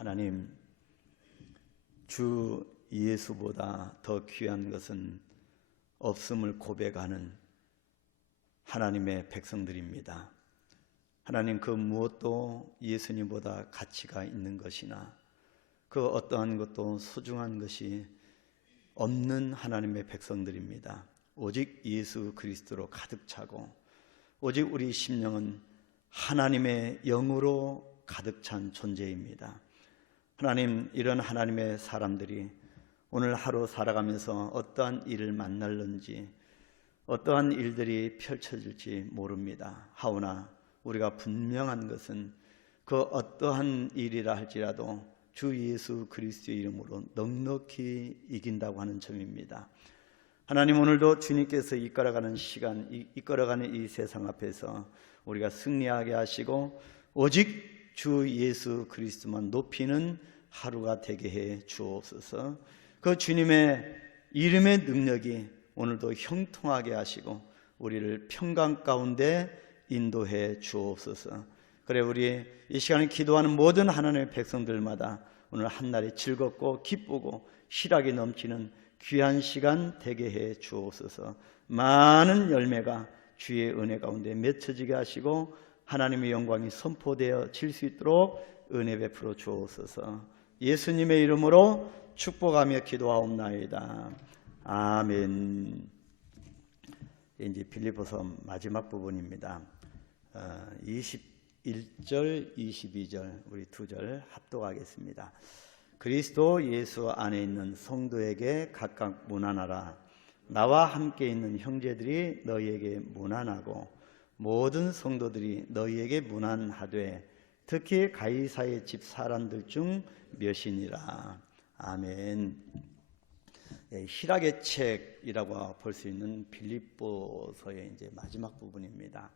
하나님, 주 예수보다 더 귀한 것은 없음을 고백하는 하나님의 백성들입니다. 하나님, 그 무엇도 예수님보다 가치가 있는 것이나 그 어떠한 것도 소중한 것이 없는 하나님의 백성들입니다. 오직 예수 그리스도로 가득 차고 오직 우리 심령은 하나님의 영으로 가득 찬 존재입니다. 하나님, 이런 하나님의 사람들이 오늘 하루 살아가면서 어떠한 일을 만날는지 어떠한 일들이 펼쳐질지 모릅니다. 하오나 우리가 분명한 것은 그 어떠한 일이라 할지라도 주 예수 그리스도의 이름으로 넉넉히 이긴다고 하는 점입니다. 하나님, 오늘도 주님께서 이끌어가는 시간, 이끌어가는 이 세상 앞에서 우리가 승리하게 하시고 오직 주 예수 그리스도만 높이는 하루가 되게 해 주옵소서. 그 주님의 이름의 능력이 오늘도 형통하게 하시고 우리를 평강 가운데 인도해 주옵소서. 그래, 우리 이 시간에 기도하는 모든 하나님의 백성들마다 오늘 한날이 즐겁고 기쁘고 희락이 넘치는 귀한 시간 되게 해 주옵소서. 많은 열매가 주의 은혜 가운데 맺혀지게 하시고 하나님의 영광이 선포되어 질 수 있도록 은혜 베풀어 주옵소서. 예수님의 이름으로 축복하며 기도하옵나이다. 아멘. 이제 빌립보서 마지막 부분입니다. 21절, 22절 우리 두 절 합독하겠습니다. 그리스도 예수 안에 있는 성도에게 각각 문안하라. 나와 함께 있는 형제들이 너희에게 문안하고 모든 성도들이 너희에게 문안하되 특히 가이사의 집 사람들 중 몇이니라. 아멘. 희락의 책이라고 볼 수 있는 빌립보서의 이제 마지막 부분입니다.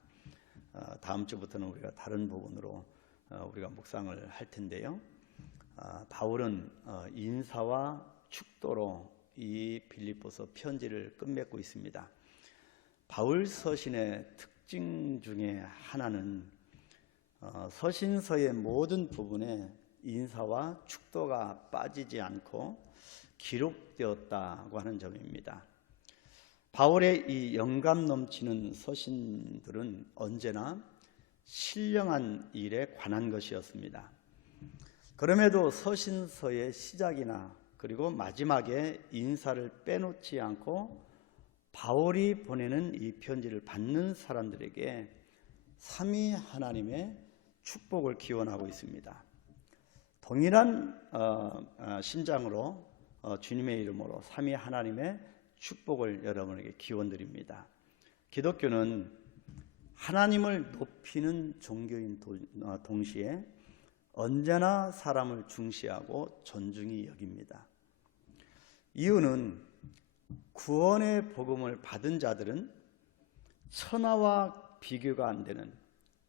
다음 주부터는 우리가 다른 부분으로 우리가 묵상을 할 텐데요. 바울은 인사와 축도로 이 빌립보서 편지를 끝맺고 있습니다. 바울 서신의 특징 중에 하나는 서신서의 모든 부분에 인사와 축도가 빠지지 않고 기록되었다고 하는 점입니다. 바울의 이 영감 넘치는 서신들은 언제나 신령한 일에 관한 것이었습니다. 그럼에도 서신서의 시작이나 그리고 마지막에 인사를 빼놓지 않고 바울이 보내는 이 편지를 받는 사람들에게 삼위 하나님의 축복을 기원하고 있습니다. 동일한 신장으로 주님의 이름으로 삼위 하나님의 축복을 여러분에게 기원드립니다. 기독교는 하나님을 높이는 종교인 동시에 언제나 사람을 중시하고 존중히 여깁니다. 이유는 구원의 복음을 받은 자들은 천하와 비교가 안 되는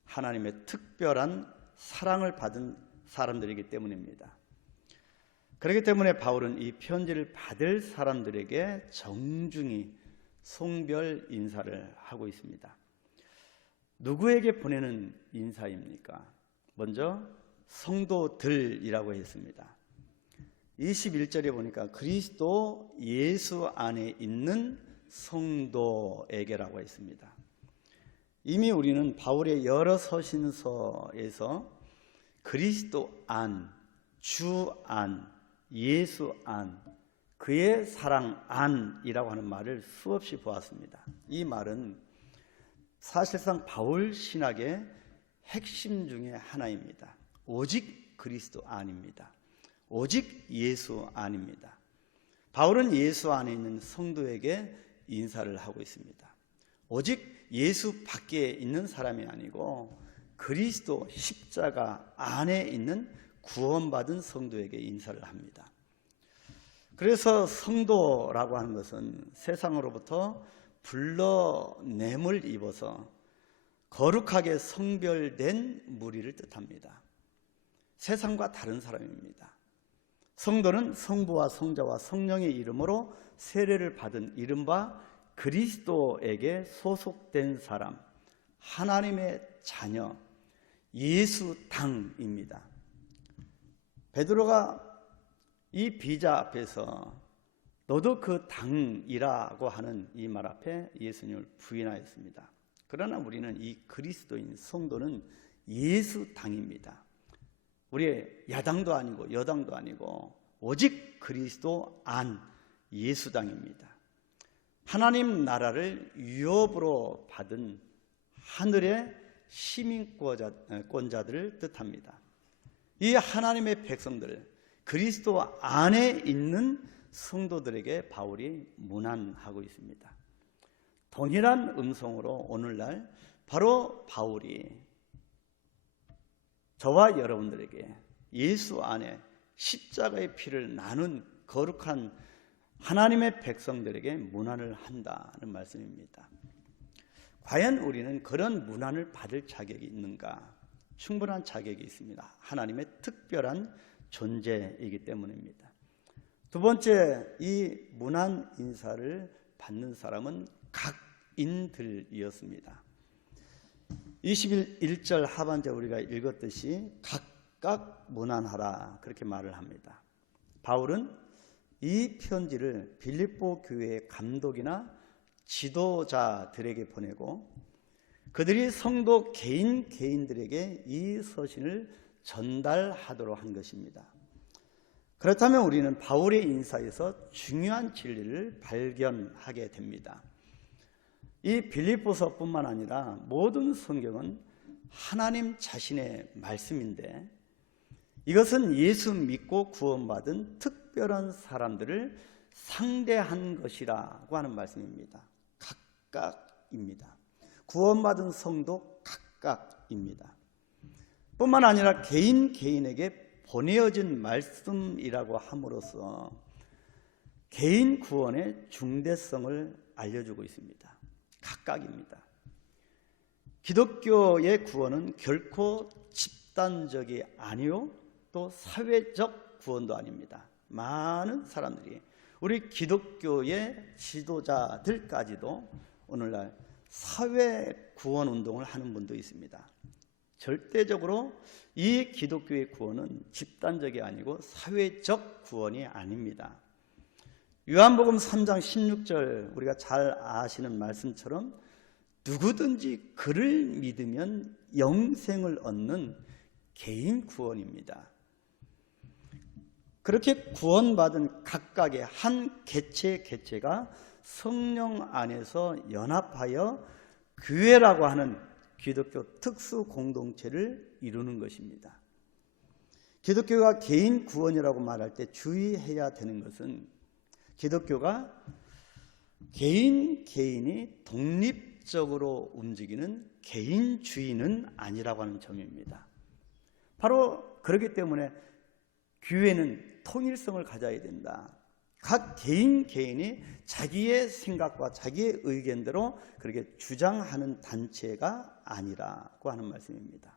하나님의 특별한 사랑을 받은 사람들이기 때문입니다. 그렇기 때문에 바울은 이 편지를 받을 사람들에게 정중히 송별 인사를 하고 있습니다. 누구에게 보내는 인사입니까? 먼저 성도들이라고 했습니다. 21절에 보니까 그리스도 예수 안에 있는 성도에게라고 했습니다. 이미 우리는 바울의 여러 서신서에서 그리스도 안, 주 안, 예수 안, 그의 사랑 안이라고 하는 말을 수없이 보았습니다. 이 말은 사실상 바울 신학의 핵심 중에 하나입니다. 오직 그리스도 안입니다. 오직 예수 안입니다. 바울은 예수 안에 있는 성도에게 인사를 하고 있습니다. 오직 예수 밖에 있는 사람이 아니고 그리스도 십자가 안에 있는 구원받은 성도에게 인사를 합니다. 그래서 성도라고 하는 것은 세상으로부터 불러냄을 입어서 거룩하게 성별된 무리를 뜻합니다. 세상과 다른 사람입니다. 성도는 성부와 성자와 성령의 이름으로 세례를 받은 이른바 그리스도에게 소속된 사람, 하나님의 자녀, 예수 당입니다. 베드로가 이 비자 앞에서 너도 그 당이라고 하는 이 말 앞에 예수님을 부인하였습니다. 그러나 우리는 이 그리스도인 성도는 예수 당입니다. 우리의 야당도 아니고 여당도 아니고 오직 그리스도 안 예수 당입니다. 하나님 나라를 유업으로 받은 하늘의 시민권자들을 뜻합니다. 이 하나님의 백성들, 그리스도 안에 있는 성도들에게 바울이 문안하고 있습니다. 동일한 음성으로 오늘날 바로 바울이 저와 여러분들에게 예수 안에 십자가의 피를 나눈 거룩한 하나님의 백성들에게 문안을 한다는 말씀입니다. 과연 우리는 그런 문안을 받을 자격이 있는가? 충분한 자격이 있습니다. 하나님의 특별한 존재이기 때문입니다. 두 번째, 이 문안 인사를 받는 사람은 각인들이었습니다. 21절 하반절 우리가 읽었듯이 각각 문안하라 그렇게 말을 합니다. 바울은 이 편지를 빌립보 교회의 감독이나 지도자들에게 보내고 그들이 성도 개인들에게 이 서신을 전달하도록 한 것입니다. 그렇다면 우리는 바울의 인사에서 중요한 진리를 발견하게 됩니다. 이 빌립보서뿐만 아니라 모든 성경은 하나님 자신의 말씀인데 이것은 예수 믿고 구원받은 특별한 사람들을 상대한 것이라고 하는 말씀입니다. 각각입니다. 구원받은 성도 각각입니다. 뿐만 아니라 개인에게 보내어진 말씀이라고 함으로써 개인 구원의 중대성을 알려주고 있습니다. 각각입니다. 기독교의 구원은 결코 집단적이 아니요 또 사회적 구원도 아닙니다. 많은 사람들이 우리 기독교의 지도자들까지도 오늘날 사회 구원 운동을 하는 분도 있습니다. 절대적으로 이 기독교의 구원은 집단적이 아니고 사회적 구원이 아닙니다. 요한복음 3장 16절 우리가 잘 아시는 말씀처럼 누구든지 그를 믿으면 영생을 얻는 개인 구원입니다. 그렇게 구원받은 각각의 한 개체가 성령 안에서 연합하여 교회라고 하는 기독교 특수 공동체를 이루는 것입니다. 기독교가 개인 구원이라고 말할 때 주의해야 되는 것은 기독교가 개인이 독립적으로 움직이는 개인주의는 아니라고 하는 점입니다. 바로 그렇기 때문에 교회는 통일성을 가져야 된다. 각 개인이 자기의 생각과 자기의 의견대로 그렇게 주장하는 단체가 아니라고 하는 말씀입니다.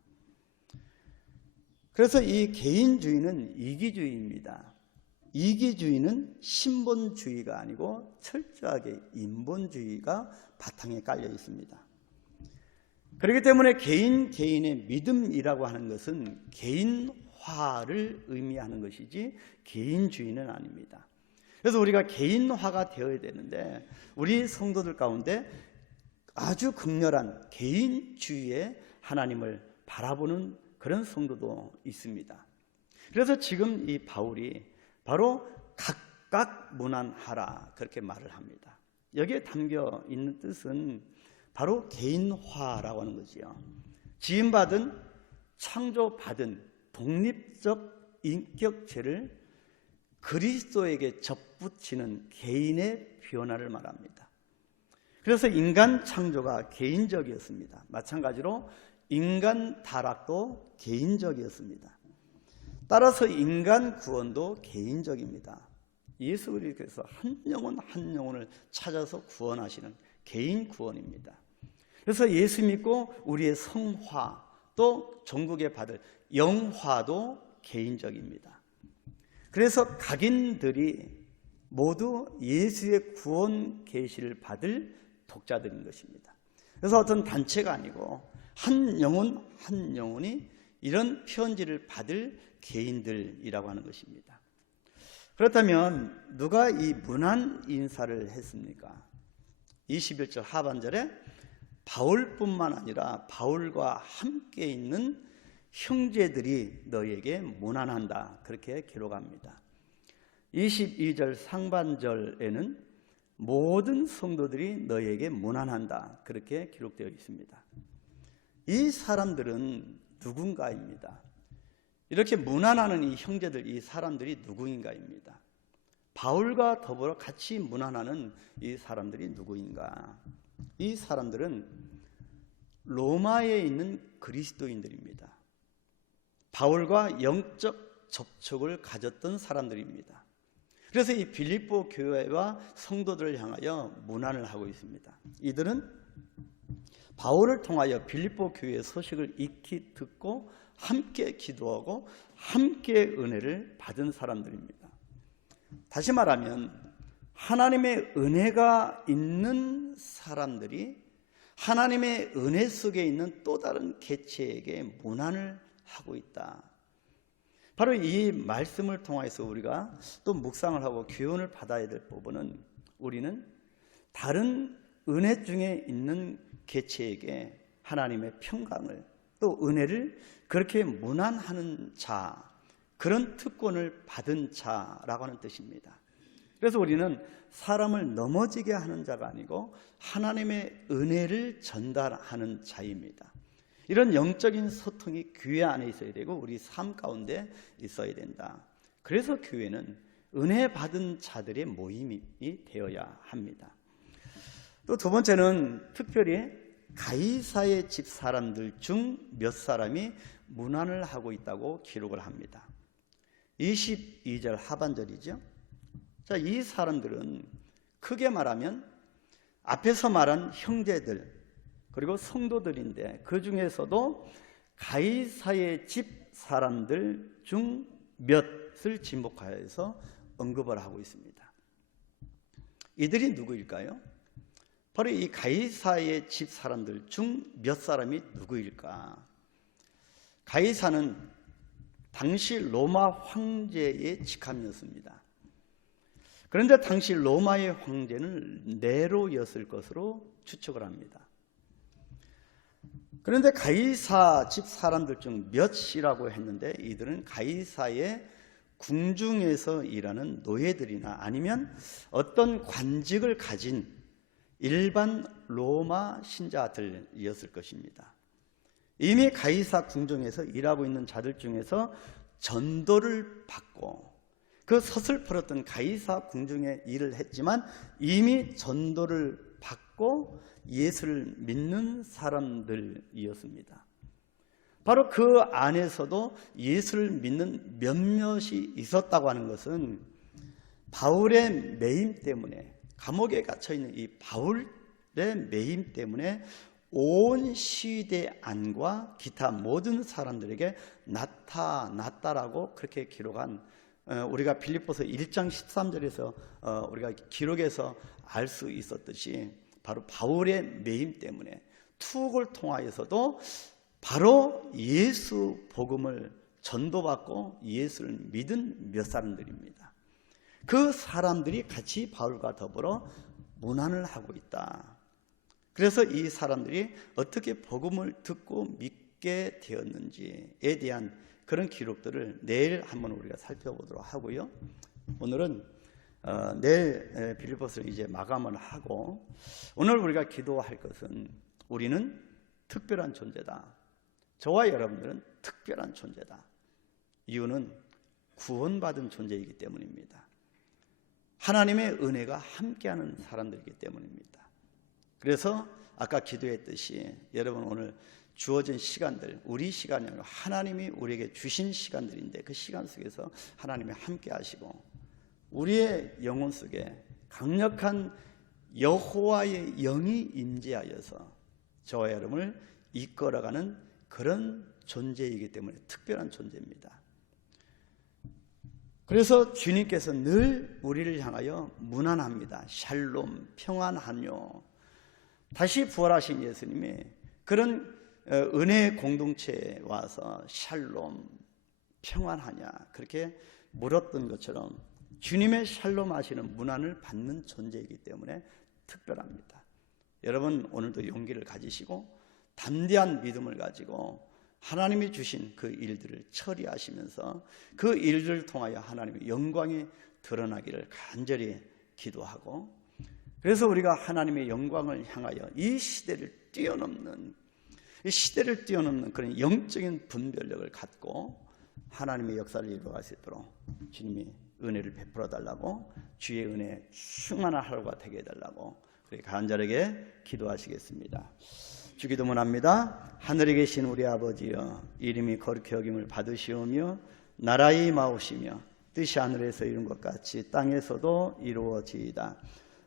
그래서 이 개인주의는 이기주의입니다. 이기주의는 신본주의가 아니고 철저하게 인본주의가 바탕에 깔려 있습니다. 그렇기 때문에 개인의 믿음이라고 하는 것은 개인화를 의미하는 것이지 개인주의는 아닙니다. 그래서 우리가 개인화가 되어야 되는데 우리 성도들 가운데 아주 극렬한 개인주의의 하나님을 바라보는 그런 성도도 있습니다. 그래서 지금 이 바울이 바로 각각 문안하라 그렇게 말을 합니다. 여기에 담겨 있는 뜻은 바로 개인화라고 하는 거지요. 지음받은 창조받은 독립적 인격체를 그리스도에게 접붙이는 개인의 변화를 말합니다. 그래서 인간 창조가 개인적이었습니다. 마찬가지로 인간 타락도 개인적이었습니다. 따라서 인간 구원도 개인적입니다. 예수 그리스도께서 한 영혼을 찾아서 구원하시는 개인 구원입니다. 그래서 예수 믿고 우리의 성화 또 전국에 받을 영화도 개인적입니다. 그래서 각인들이 모두 예수의 구원 계시를 받을 독자들인 것입니다. 그래서 어떤 단체가 아니고 한 영혼이 이런 편지를 받을 개인들이라고 하는 것입니다. 그렇다면 누가 이 문안 인사를 했습니까? 21절 하반절에 바울뿐만 아니라 바울과 함께 있는 형제들이 너에게 문안한다, 그렇게 기록합니다. 22절 상반절에는 모든 성도들이 너에게 문안한다, 그렇게 기록되어 있습니다. 이 사람들은 누군가입니다. 이렇게 문안하는 이 형제들, 이 사람들이 누구인가입니다. 바울과 더불어 같이 문안하는 이 사람들이 누구인가? 이 사람들은 로마에 있는 그리스도인들입니다. 바울과 영적 접촉을 가졌던 사람들입니다. 그래서 이 빌립보 교회와 성도들을 향하여 문안을 하고 있습니다. 이들은 바울을 통하여 빌립보 교회의 소식을 익히 듣고 함께 기도하고 함께 은혜를 받은 사람들입니다. 다시 말하면 하나님의 은혜가 있는 사람들이 하나님의 은혜 속에 있는 또 다른 개체에게 문안을 하고 있다. 바로 이 말씀을 통해서 우리가 또 묵상을 하고 교훈을 받아야 될 부분은, 우리는 다른 은혜 중에 있는 개체에게 하나님의 평강을 또 은혜를 그렇게 문안하는 자, 그런 특권을 받은 자라고 하는 뜻입니다. 그래서 우리는 사람을 넘어지게 하는 자가 아니고 하나님의 은혜를 전달하는 자입니다. 이런 영적인 소통이 교회 안에 있어야 되고 우리 삶 가운데 있어야 된다. 그래서 교회는 은혜 받은 자들의 모임이 되어야 합니다. 또 두 번째는 특별히 가이사의 집 사람들 중 몇 사람이 문안을 하고 있다고 기록을 합니다. 22절 하반절이죠. 자, 이 사람들은 크게 말하면 앞에서 말한 형제들 그리고 성도들인데, 그 중에서도 가이사의 집 사람들 중 몇을 지목하여서 언급을 하고 있습니다. 이들이 누구일까요? 바로 이 가이사의 집 사람들 중 몇 사람이 누구일까? 가이사는 당시 로마 황제의 직함이었습니다. 그런데 당시 로마의 황제는 네로였을 것으로 추측을 합니다. 그런데 가이사 집 사람들 중 몇이라고 했는데, 이들은 가이사의 궁중에서 일하는 노예들이나 아니면 어떤 관직을 가진 일반 로마 신자들이었을 것입니다. 이미 가이사 궁중에서 일하고 있는 자들 중에서 전도를 받고 그 서슬퍼렸던 가이사 궁중에 일을 했지만 이미 전도를 받고 예수를 믿는 사람들이었습니다. 바로 그 안에서도 예수를 믿는 몇몇이 있었다고 하는 것은 바울의 매임 때문에, 감옥에 갇혀있는 이 바울의 매임 때문에 온 시대 안과 기타 모든 사람들에게 나타났다라고 그렇게 기록한, 우리가 빌립보서 1장 13절에서 우리가 기록해서 알 수 있었듯이 바로 바울의 매임 때문에 투옥을 통하여서도 바로 예수 복음을 전도받고 예수를 믿은 몇 사람들입니다. 그 사람들이 같이 바울과 더불어 문안을 하고 있다. 그래서 이 사람들이 어떻게 복음을 듣고 믿게 되었는지에 대한 그런 기록들을 내일 한번 우리가 살펴보도록 하고요. 오늘은 내일 빌립보서를 이제 마감을 하고, 오늘 우리가 기도할 것은 우리는 특별한 존재다. 저와 여러분들은 특별한 존재다. 이유는 구원받은 존재이기 때문입니다. 하나님의 은혜가 함께하는 사람들이기 때문입니다. 그래서 아까 기도했듯이 여러분 오늘 주어진 시간들, 우리 시간이 아니라 하나님이 우리에게 주신 시간들인데, 그 시간 속에서 하나님이 함께 하시고 우리의 영혼 속에 강력한 여호와의 영이 임재하여서 저와 여러분을 이끌어가는 그런 존재이기 때문에 특별한 존재입니다. 그래서 주님께서 늘 우리를 향하여 문안합니다. 샬롬, 평안하뇨. 다시 부활하신 예수님이 그런 은혜의 공동체에 와서 샬롬, 평안하냐 그렇게 물었던 것처럼 주님의 샬롬 하시는 문안을 받는 존재이기 때문에 특별합니다. 여러분 오늘도 용기를 가지시고 담대한 믿음을 가지고 하나님이 주신 그 일들을 처리하시면서 그 일들을 통하여 하나님의 영광이 드러나기를 간절히 기도하고, 그래서 우리가 하나님의 영광을 향하여 이 시대를 뛰어넘는 그런 영적인 분별력을 갖고 하나님의 역사를 이루어갈 수 있도록 주님이 은혜를 베풀어 달라고, 주의 은혜에 충만한 하루가 되게 해달라고 그렇게 간절하게 기도하시겠습니다. 주기도문합니다. 하늘에 계신 우리 아버지여, 이름이 거룩히 여김을 받으시오며 나라의 임하오시며 뜻이 하늘에서 이룬 것 같이 땅에서도 이루어지이다.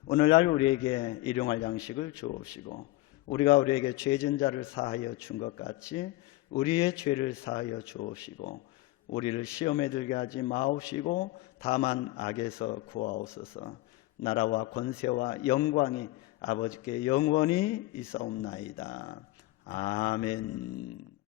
오늘날 우리에게 일용할 양식을 주옵시고 우리가 우리에게 죄진 자를 사하여 준 것 같이 우리의 죄를 사하여 주옵시고 우리를 시험에 들게 하지 마옵시고 다만 악에서 구하옵소서. 나라와 권세와 영광이 아버지께 영원히 있사옵나이다. 아멘.